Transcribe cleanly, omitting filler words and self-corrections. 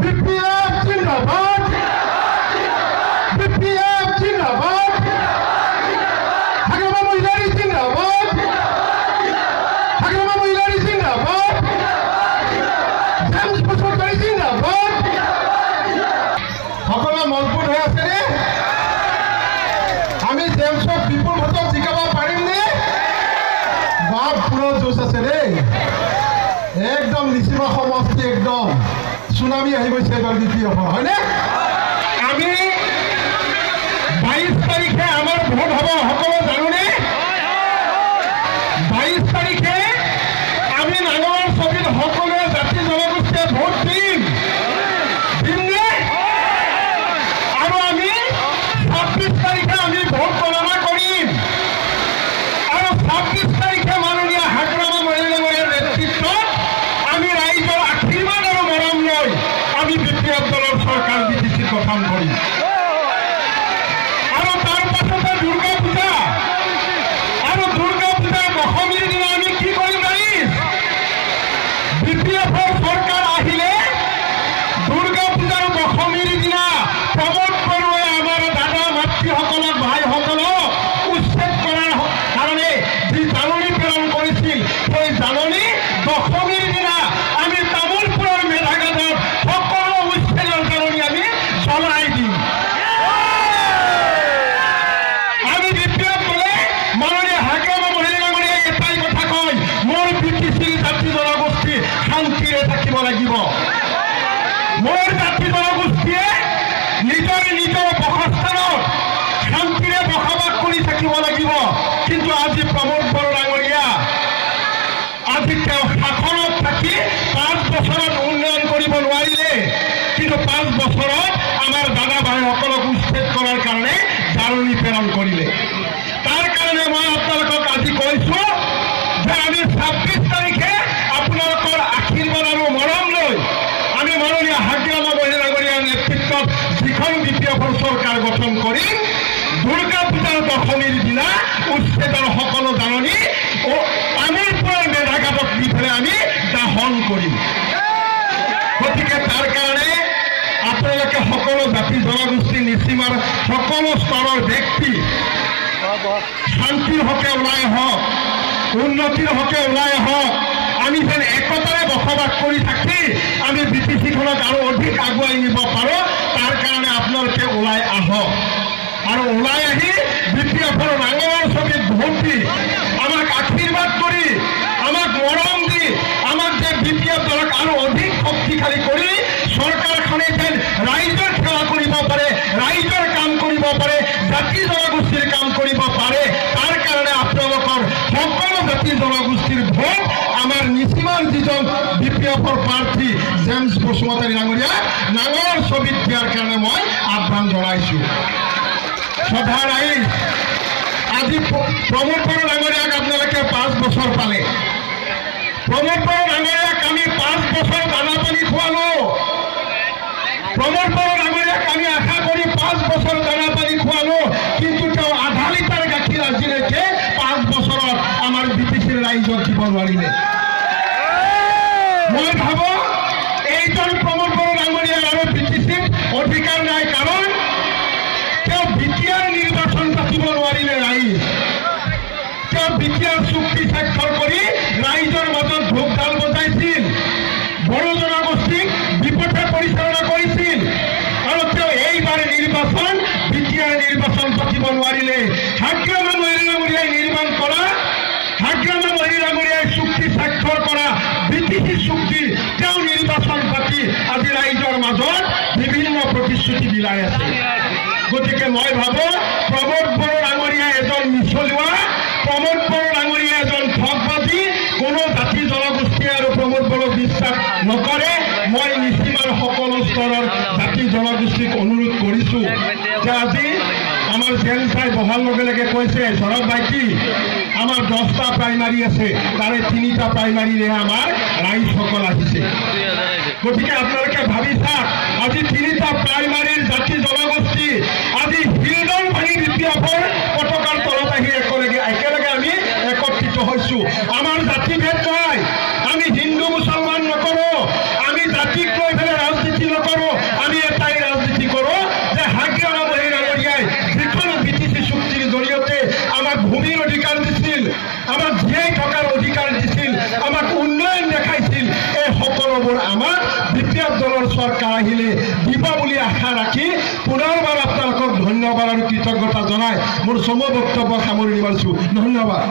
BPF जिंदाबाद BPF जिंदाबाद हाग्रामा महिलारी जिंदाबाद हाग्रामा महिलारी जिंदाबाद जेम्स बसुमतारी जिंदाबाद সকলে মজবুত হৈ আছে নে আমি জেমছক বিপুল ভোটত জিকাব পাৰিম নে বাপ পুৰো জোশ আছে ৰে একদম নিচিমা সমষ্টি একদম সুনামি আহি গৈছে এবাৰ BPF হয়নে আমি 22 তাৰিখে আমাৰ ভোট হ'ব সকলো জানোনে 22 তাৰিখে আমি নাঙলৰ ছবিত সকলোৱে জাতি জনগোষ্ঠীয়ে ভোট দিম দিমনে আৰু আমি 26 তাৰিখে আমি ভোট গণনা কৰিম আৰু 26 তাৰিখে মাননীয় হাগ্ৰামা মহিলাৰ নেতৃত্বত আমি ৰাইজৰ আশীৰ্বাদ আৰু মৰম লৈ আমি BPF দলৰ চৰকাৰ BTC গঠন কৰিম আৰু তাৰ পাছতে দুৰ্গা পূজা আৰু দুৰ্গা পূজাৰ দশমীৰ দিনা আমি কি কৰিম ৰাইজ BPFৰ চৰকাৰ আহিলে দুৰ্গা পূজাৰ দশমীৰ দিনা প্ৰমোদ বৰুৱাই আমাৰ দাদা মাতৃসকলক ভাইসকলক উচ্ছেদ কৰাৰ কাৰণে যি জাননী প্ৰেৰণ কৰিছিল সেই জাননী দশমীৰ দিনা আমি তামোলপুৰৰ মেধাগাঁৱত সকলো উচ্ছেদৰ জাননী আমি চলাই দিম আমি BPF বলে মাননীয় হাগ্ৰামা মহিলাগৰাকীয়ে এটাই কথা কয় মোৰ BTC জাতি জনগোষ্ঠী শান্তিৰে থাকিব লাগিব মোৰ জাতি জনগোষ্ঠীয়ে নিজৰ নিজৰ বাসস্থানত শান্তিৰে বসবাস কৰি থাকিব লাগিব কিন্তু আজি প্ৰমোদ বড়ো ডাঙৰীয়া আজি তেওঁ শাসনত থাকি 5 বছৰত উন্নয়ন কৰিব নোৱাৰিলে কিন্তু 5 বছৰত আমাৰ দাদা ভাইসকলক উচ্ছেদ কৰাৰ কাৰণে জাননী প্ৰেৰণ কৰিলে তাৰ কাৰণে মই আপোনালোকক আজি কৈছো যে আমি 26 তাৰিখে আপোনালোকৰ আশীৰ্বাদ আৰু মৰম লৈ আমি মাননীয় হাগ্ৰামা মহিলাগৰীয়াৰ নেতৃত্বত যিখন BPFৰ চৰকাৰ গঠন কৰিম দুৰ্গা পূজাৰ দশমীৰ দিনা উচ্ছেদৰ সকলো জাননী তামোলপুৰৰ মেধাগাঁৱত দি পেলাই আমি দাহন কৰিম গতিকে তাৰ কাৰণে আপোনালোকে সকলো জাতি জনগোষ্ঠী নিচিমাৰ সকলো স্তৰৰ ব্যক্তি শান্তিৰ হকে ওলাই হওক উন্নতিৰ হকে ওলাই হওক আমি যেন একতাৰে বসবাস কৰি থাকি আমি BTCখনক আৰু অধিক আগুৱাই নিব পাৰোঁ তাৰ কাৰণে আপোনালোকে ওলাই আহক আৰু ওলাই আহি BPFৰ নাঙলৰ ছবিত ভোট দি আমাক আশীৰ্বাদ কৰি আমাক মৰম দি আমাক যে BPF দলক আৰু অধিক শক্তিশালী কৰি চৰকাৰখনে যেন ৰাইজৰ সেৱা কৰিব পাৰে ৰাইজৰ কাম কৰিব পাৰে জাতি জনগোষ্ঠীৰ কাম কৰিব পাৰে তাৰ কাৰণে আপোনালোকৰ সকলো জাতি জনগোষ্ঠীৰ ভোট আমাৰ নিচিমাৰ যিজন BPFৰ প্ৰাৰ্থী জেমছ বসুমতাৰী ডাঙৰীয়া নাঙলৰ ছবিত দিয়াৰ কাৰণে মই আহ্বান জনাইছোঁ শ্ৰদ্ধা ৰাইজ আজি প্ৰমোদ বড়ো ডাঙৰীয়াক আপোনালোকে 5 বছৰ পালে প্ৰমোদ বড়ো ডাঙৰীয়াক আমি 5 বছৰ দানা পানী খুৱালো প্ৰমোদ বড়ো ডাঙৰীয়াক আমি আশা কৰি 5 বছৰ দানা পানী খুৱালো কিন্তু তেওঁ আধা লিটাৰ গাখীৰ আজিলৈকে 5 বছৰত আমাৰ BTCৰ ৰাইজক দিব নোৱাৰিলে মই ভাবো এইজন প্ৰমোদ বড়ো ডাঙৰীয়াৰ আৰু BTCৰ অধিকাৰ নাই কাৰণ তেওঁ বিটিআৰ নিৰ্বাচন পাতিব নোৱাৰিলে ৰাইজ তেওঁ বিটিআৰ চুক্তি স্বাক্ষৰ কৰি ৰাইজৰ মাজত ঢোকঢাল বজাইছিল বড়ো জনগোষ্ঠীক বিপথে পৰিচালনা কৰিছিল আৰু তেওঁ এইবাৰ নিৰ্বাচন বিটিআৰ নিৰ্বাচন পাতিব নোৱাৰিলে হাগ্ৰামা মহিলাগৰীয়াই নিৰ্মাণ কৰা হাগ্ৰামা মহিলাগৰীয়াই চুক্তি স্বাক্ষৰ কৰা BTC চুক্তি তেওঁ নিৰ্বাচন পাতি আজি ৰাইজৰ মাজত বিভিন্ন প্ৰতিশ্ৰুতি বিলাই আছে গতিকে মই ভাবো প্ৰমোদ বড়ো ডাঙৰীয়া এজন মিছলীয়া প্ৰমোদ বড়ো ডাঙৰীয়া এজন ঠগবাজি কোনো জাতি জনগোষ্ঠীয়ে আৰু প্ৰমোদ বড়োক বিশ্বাস নকৰে মই নিচিমাৰ সকলো স্তৰৰ জাতি জনগোষ্ঠীক অনুৰোধ কৰিছোঁ যে আজি আমাৰ জেন চাই বহাৰ লগে লগে কৈছে সৰব ভাইটি আমাৰ 10টা প্ৰাইমাৰী আছে তাৰে 3টা প্ৰাইমাৰীৰে আমাৰ ৰাইজসকল আহিছে গতিকে আপোনালোকে ভাবি চাওক আজি 3টা প্ৰাইমাৰীৰ জাতি জনগোষ্ঠী আজি হিলডল ভাঙি BPFৰ পতাকাৰ তলত আহি একেলগে আমি একত্ৰিত হৈছোঁ আমাৰ জাতি ভেদ নাই আমি হিন্দু মুছলমান নকৰোঁ আমি জাতিক লৈ পেলাই ৰাজনীতি নকৰোঁ অধিকাৰ দিছিল, আমাক জীয়াই থকাৰ অধিকাৰ দিছিল, আমাক উন্নয়ন দেখাইছিল, এই সকলোবোৰ আমাক বিপ্লৱ দলৰ চৰকাৰ আহিলে দিব বুলি আশা ৰাখি পুনৰবাৰ আপোনালোকক ধন্যবাদ আৰু কৃতজ্ঞতা জনাই মোৰ চমু বক্তব্য সামৰণি মাৰিছোঁ। ধন্যবাদ।